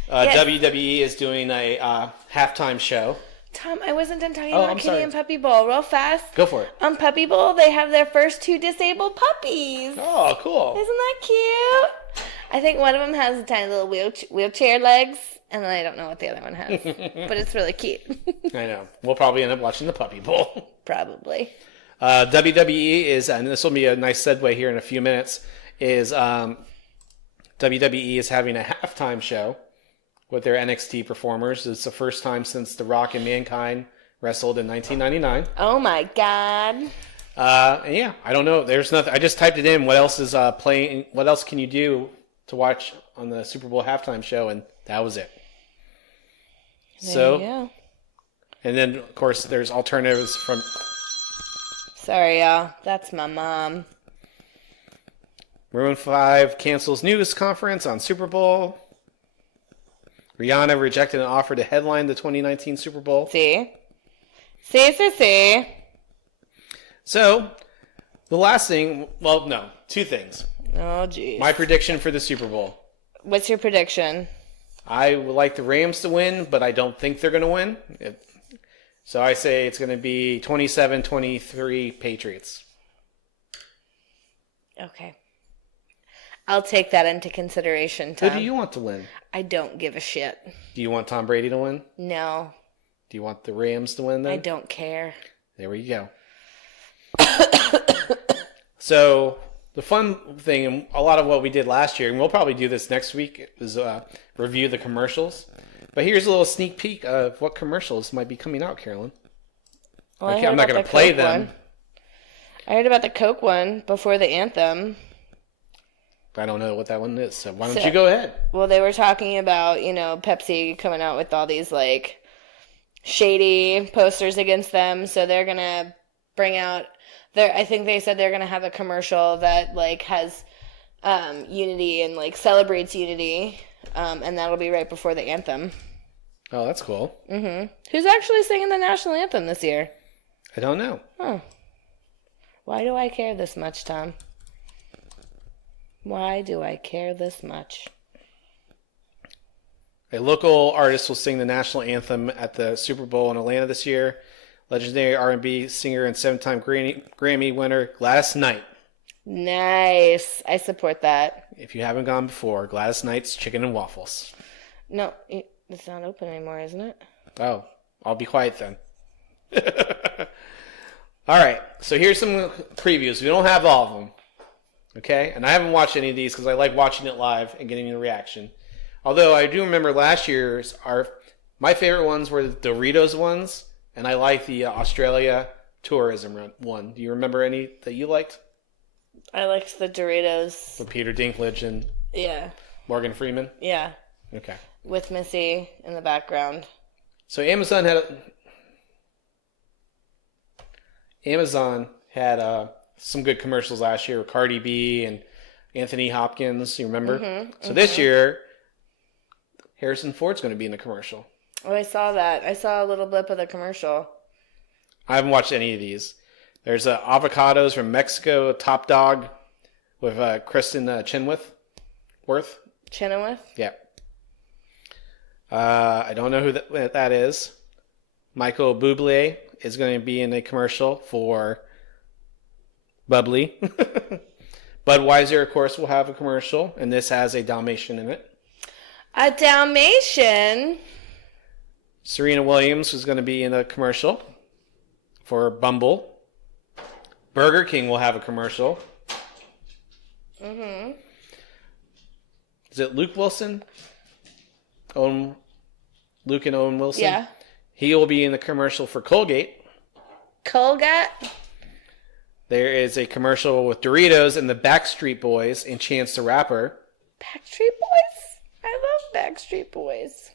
Yes. WWE is doing a halftime show. Tom, I wasn't done talking about I'm Kitty sorry. and Puppy Bowl. Real fast. Go for it. On Puppy Bowl, they have their first 2 disabled puppies. Oh, cool. Isn't that cute? I think one of them has tiny little wheelchair legs, and I don't know what the other one has. But it's really cute. I know. We'll probably end up watching the Puppy Bowl. Probably. WWE is, and this will be a nice segue here in a few minutes, is WWE is having a halftime show with their NXT performers. It's the first time since The Rock and Mankind wrestled in 1999. Oh my God. And yeah, I don't know. There's nothing. I just typed it in. What else is playing? What else can you do to watch on the Super Bowl halftime show? And that was it. There you go. And then of course there's alternatives from. Sorry, y'all. That's my mom. Maroon 5 cancels news conference on Super Bowl. Rihanna rejected an offer to headline the 2019 Super Bowl. See? So, the last thing, well, no, 2 things. Oh, geez. My prediction for the Super Bowl. What's your prediction? I would like the Rams to win, but I don't think they're going to win. So I say it's going to be 27-23 Patriots. Okay. I'll take that into consideration, Tom. Who do you want to win? I don't give a shit. Do you want Tom Brady to win? No. Do you want the Rams to win then? I don't care. There we go. So the fun thing, and a lot of what we did last year, and we'll probably do this next week, is review the commercials. But here's a little sneak peek of what commercials might be coming out, Carolyn. Well, I'm not going to play them. I heard about the Coke one before the anthem. I don't know what that one is, so why don't you go ahead? Well, they were talking about, Pepsi coming out with all these, shady posters against them, so they're going to bring out... I think they said they're going to have a commercial that, has unity and, celebrates unity, and that'll be right before the anthem. Oh, that's cool. Mm-hmm. Who's actually singing the national anthem this year? I don't know. Oh. Why do I care this much, Tom? Why do I care this much? A local artist will sing the national anthem at the Super Bowl in Atlanta this year. Legendary R&B singer and 7-time Grammy winner Gladys Knight. Nice. I support that. If you haven't gone before, Gladys Knight's Chicken and Waffles. No, it's not open anymore, isn't it? Oh, I'll be quiet then. All right, so here's some previews. We don't have all of them. Okay, and I haven't watched any of these because I like watching it live and getting the reaction. Although I do remember last year's, my favorite ones were the Doritos ones, and I like the Australia tourism one. Do you remember any that you liked? I liked the Doritos. With Peter Dinklage and Morgan Freeman? Yeah. Okay. With Missy in the background. So Amazon had some good commercials last year with Cardi B and Anthony Hopkins, you remember? So this year, Harrison Ford's going to be in a commercial. Oh, I saw that. I saw a little blip of the commercial. I haven't watched any of these. There's avocados from Mexico, Top Dog with Kristen Chenoweth. Chenoweth? Yeah. I don't know who that is. Michael Bublé is going to be in a commercial for Bubbly. Budweiser, of course, will have a commercial, and this has a Dalmatian in it. A Dalmatian? Serena Williams is going to be in a commercial for Bumble. Burger King will have a commercial. Mm-hmm. Is it Luke Wilson? Luke and Owen Wilson? Yeah. He will be in the commercial for Colgate. Colgate? There is a commercial with Doritos and the Backstreet Boys and Chance the Rapper. Backstreet Boys? I love Backstreet Boys.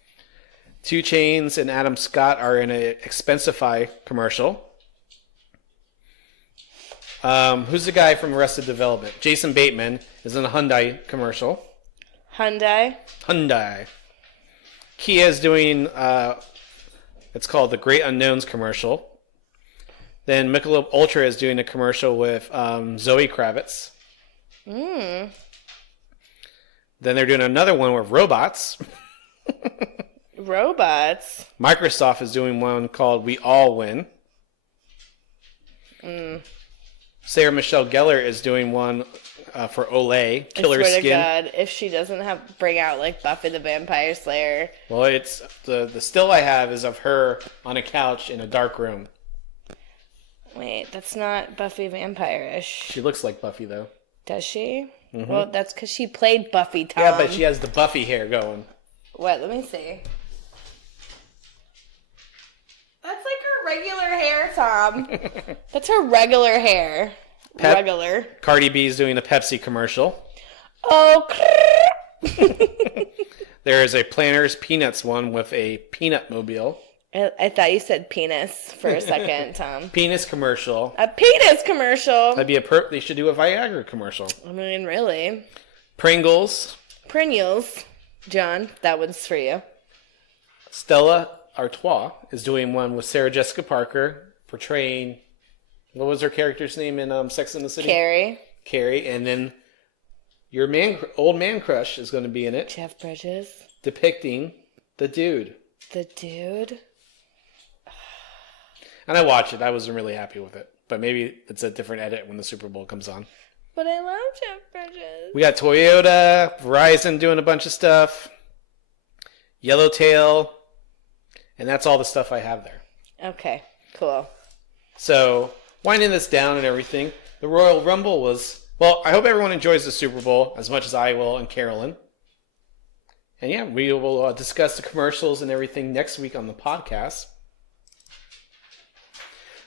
2 Chainz and Adam Scott are in a Expensify commercial. Who's the guy from Arrested Development? Jason Bateman is in a Hyundai commercial. Hyundai. Kia is doing, it's called the Great Unknowns commercial. Then Michelob Ultra is doing a commercial with Zoe Kravitz. Then they're doing another one with robots. Robots? Microsoft is doing one called We All Win. Sarah Michelle Gellar is doing one for Olay, Killer I swear Skin. to God, if she doesn't bring out Buffy the Vampire Slayer. Well, it's the still I have is of her on a couch in a dark room. Wait, that's not Buffy Vampire-ish. She looks like Buffy though. Does she? Mm-hmm. Well, that's because she played Buffy, Tom. Yeah, but she has the Buffy hair going. What? Let me see. That's her regular hair, Tom. That's her regular hair. Regular. Cardi B is doing a Pepsi commercial. Oh. There is a Planters Peanuts one with a peanut mobile. I thought you said penis for a second, Tom. Penis commercial. A penis commercial. That'd be they should do a Viagra commercial. I mean, really. Pringles. John, that one's for you. Stella Artois is doing one with Sarah Jessica Parker portraying, what was her character's name in Sex and the City? Carrie. And then your old man crush is going to be in it. Jeff Bridges. Depicting the dude. The dude? And I watched it. I wasn't really happy with it. But maybe it's a different edit when the Super Bowl comes on. But I love Jeff Bridges. We got Toyota, Verizon doing a bunch of stuff. Yellowtail. And that's all the stuff I have there. Okay, cool. So winding this down and everything, the Royal Rumble was... Well, I hope everyone enjoys the Super Bowl as much as I will and Carolyn. And yeah, we will discuss the commercials and everything next week on the podcast.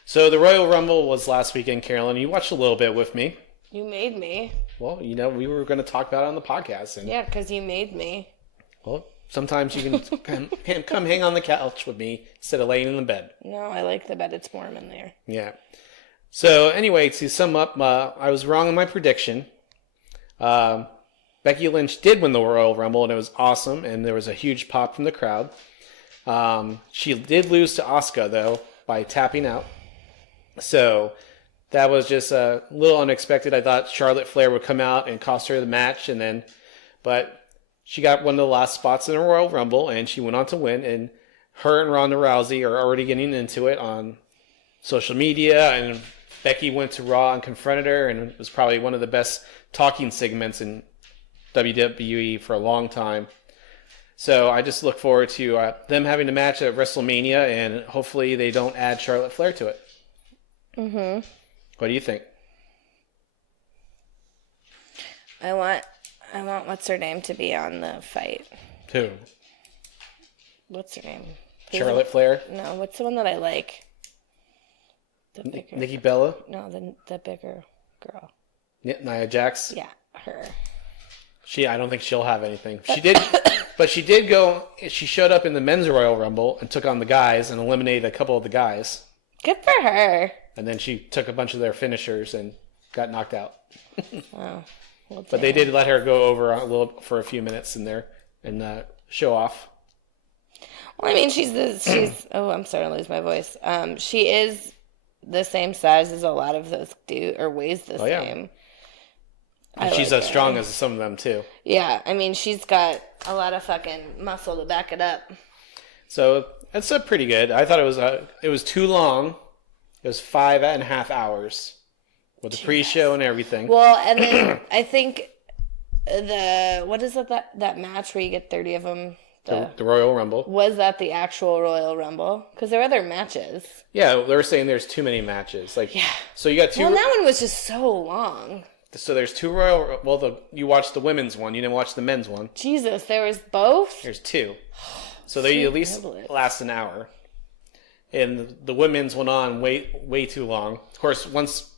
So the Royal Rumble was last weekend, Carolyn. You watched a little bit with me. You made me. Well, we were going to talk about it on the podcast. And, yeah, because you made me. Well, sometimes you can come hang on the couch with me instead of laying in the bed. No, I like the bed. It's warm in there. Yeah. So anyway, to sum up, I was wrong in my prediction. Becky Lynch did win the Royal Rumble, and it was awesome, and there was a huge pop from the crowd. She did lose to Asuka, though, by tapping out. So that was just a little unexpected. I thought Charlotte Flair would come out and cost her the match, but she got one of the last spots in the Royal Rumble, and she went on to win. And her and Ronda Rousey are already getting into it on social media, and Becky went to Raw and confronted her, and it was probably one of the best talking segments in WWE for a long time. So I just look forward to them having a match at WrestleMania, and hopefully they don't add Charlotte Flair to it. Mm-hmm. What do you think? I want what's her name to be on the fight. Who? What's her name? Charlotte Flair? No, what's the one that I like? The bigger. Nikki Bella? No, the bigger girl. Yeah, Nia Jax? Yeah, her. I don't think she'll have anything. She did, but she did go. She showed up in the men's Royal Rumble and took on the guys and eliminated a couple of the guys. Good for her. And then she took a bunch of their finishers and got knocked out. Oh, well, but they did let her go over a little for a few minutes in there and show off. Well, I mean, she's. Oh, I'm starting to lose my voice. She is the same size as a lot of those or weighs the same. And she's as strong as some of them too. Yeah, I mean, she's got a lot of fucking muscle to back it up. So that's pretty good. I thought it was too long. It was 5.5 hours with the pre-show and everything. Well, and then I think what is it that match where you get 30 of them? The Royal Rumble. Was that the actual Royal Rumble? Because there were other matches. Yeah, they were saying there's too many matches. So you got two. Well, that one was just so long. So there's two you watched the women's one. You didn't watch the men's one. Jesus, there was both? There's two. So they at least last an hour. And the women's went on way too long. Of course, once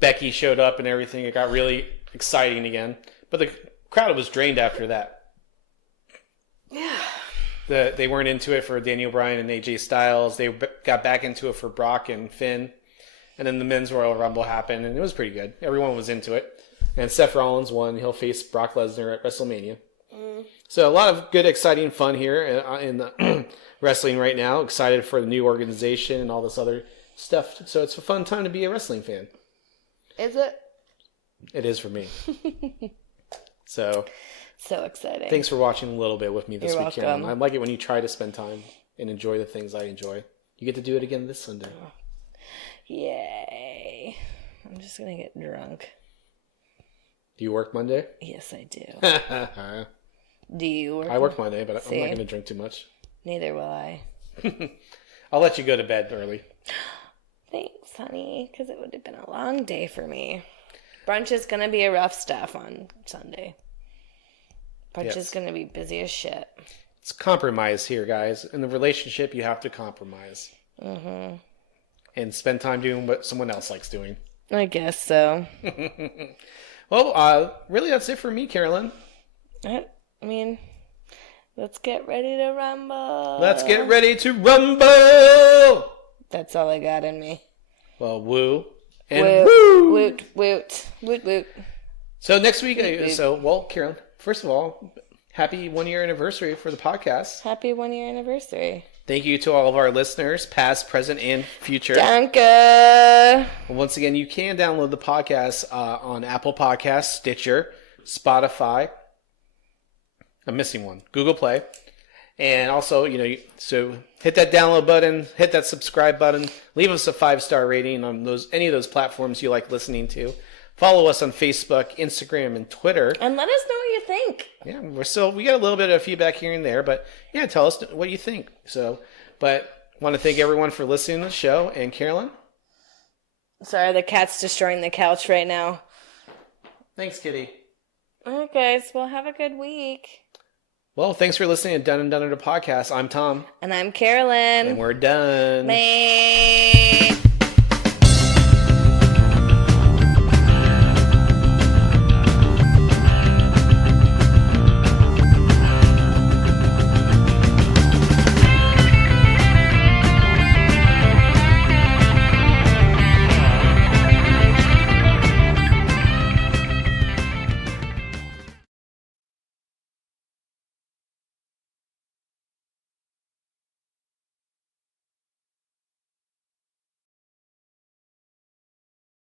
Becky showed up and everything, it got really exciting again. But the crowd was drained after that. Yeah. They weren't into it for Daniel Bryan and AJ Styles. They got back into it for Brock and Finn. And then the men's Royal Rumble happened, and it was pretty good. Everyone was into it. And Seth Rollins won. He'll face Brock Lesnar at WrestleMania. Mm. So a lot of good, exciting fun here in the wrestling right now. Excited for the new organization and all this other stuff. So it's a fun time to be a wrestling fan. Is it? It is for me. So exciting. Thanks for watching a little bit with me this week, Carolyn. I like it when you try to spend time and enjoy the things I enjoy. You get to do it again this Sunday. Yay. I'm just going to get drunk. Do you work Monday? Yes, I do. Do you work? I work Monday, but I'm not going to drink too much. Neither will I. I'll let you go to bed early. Thanks, honey, because it would have been a long day for me. Brunch is going to be a rough stuff on Sunday. Brunch is going to be busy as shit. It's compromise here, guys. In the relationship, you have to compromise. Mm-hmm. And spend time doing what someone else likes doing. I guess so. Well, really, that's it for me, Carolyn. I mean, let's get ready to rumble. Let's get ready to rumble! That's all I got in me. Well, woo. And woo! Woot, woot. Woot, woot. So next week, Carolyn, first of all, happy 1-year anniversary for the podcast. Happy 1-year anniversary. Thank you to all of our listeners, past, present, and future. Danke. Once again, you can download the podcast on Apple Podcasts, Stitcher, Spotify. I'm missing one. Google Play. And also, so hit that download button, hit that subscribe button, leave us a 5-star rating on any of those platforms you like listening to. Follow us on Facebook, Instagram, and Twitter. And let us know what you think. Yeah, we got a little bit of feedback here and there, but yeah, tell us what you think. But want to thank everyone for listening to the show. And Carolyn? Sorry, the cat's destroying the couch right now. Thanks, Kitty. All right, guys. Well, have a good week. Well, thanks for listening to Done and Done It, a podcast. I'm Tom. And I'm Carolyn. And we're done. Bye.